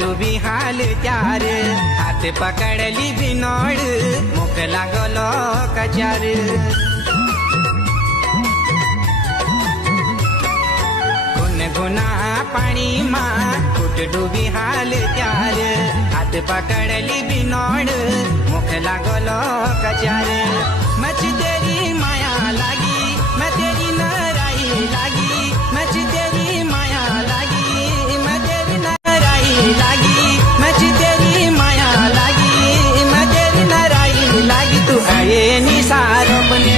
डूबी हाल त्यार हाथ पकड़ली बिनोड़ मुख लागलो कचार गुना पानी मां कुट डूबी हाल त्यार हाथ पकड़ली बिनोड़ मुख लागलो कचार मच तेरी माया लागी मैं तेरी नराई लागी मच तेरी माया लागी मैं तेरी नराई लागी मच तेरी माया लागी मैं तेरी नराई लागी तू आये निसारो बने